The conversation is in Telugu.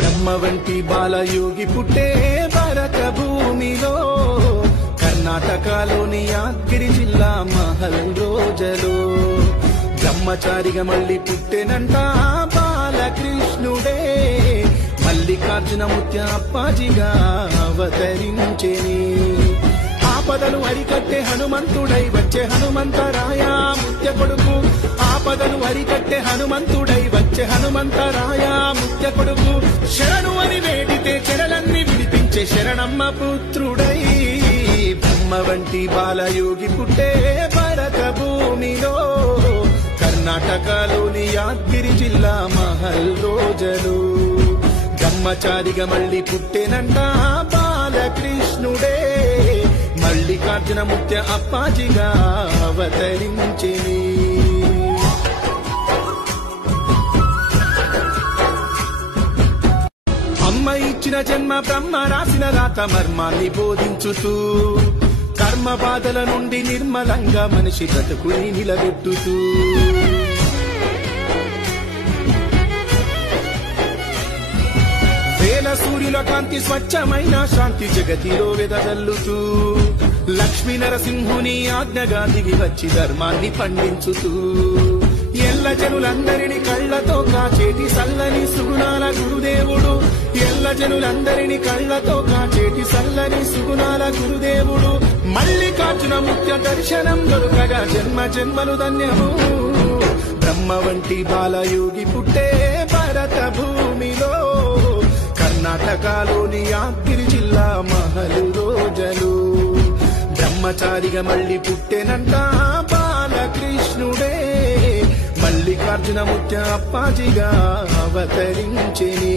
బ్రహ్మ వంటి బాలయోగి పుట్టే భారత భూమిలో కర్ణాటకలోని యాదగిరి జిల్లా మహల్ రోజలో బ్రహ్మచారిగా మళ్ళీ పుట్టెనంట బాలకృష్ణుడే మల్లికార్జున ముత్య అప్పాజిగా అవతరించేని ఆపదలు అరికట్టే హనుమంతుడై వచ్చే హనుమంతరాయ ముత్య కొడుకు ఆపదలు అరికట్టే హనుమంతుడై వచ్చే హనుమంతరాయ ముత్య కొడుకు శరణు అని వేడితే చెరలన్నీ విడిపించే శరణమ్మ పుత్రుడై బ్రహ్మ వంటి బాలయోగి పుట్టే భారత భూమిలో కర్ణాటకలోని యాదగిరి జిల్లా మహల్ రోజలు బ్రహ్మచారిగా మళ్ళీ పుట్టెనంట బాలకృష్ణుడే మల్లికార్జున ముత్య అప్పాజిగా అవతరించేని అమ్మ ఇచ్చిన జన్మ బ్రహ్మ రాసిన రాత మర్మాన్ని బోధించుతూ కర్మ బాధల నుండి నిర్మలంగా మనిషి బ్రతుకుని నిలబెట్టుతూ వేల సూర్యుల కాంతి స్వచ్ఛమైన శాంతి జగతిలో వెదజల్లుతూ లక్ష్మీ నరసింహుని ఆజ్ఞగా దిగి వచ్చి ధర్మాన్ని పండించుతూ ఎల్ల జనులందరిని కళ్లతో కాచేటి సల్లని సుగుణాల గురుదేవుడు ఎల్ల జనులందరిని కళ్లతో కాచేటి సల్లని సుగుణాల గురుదేవుడు మల్లికార్జున ముఖ్య దర్శనం దొరకగా జన్మ జన్మలు ధన్యము బ్రహ్మ వంటి బాలయోగి పుట్టే భారత భూమిలో కర్ణాటకలోని యాదగిరి జిల్లా మహలు రోజలు బ్రహ్మచారిగా మళ్ళీ పుట్టెనంట బాలకృష్ణుడే మల్లికార్జున ముత్య అప్పాజిగా అవతరించేని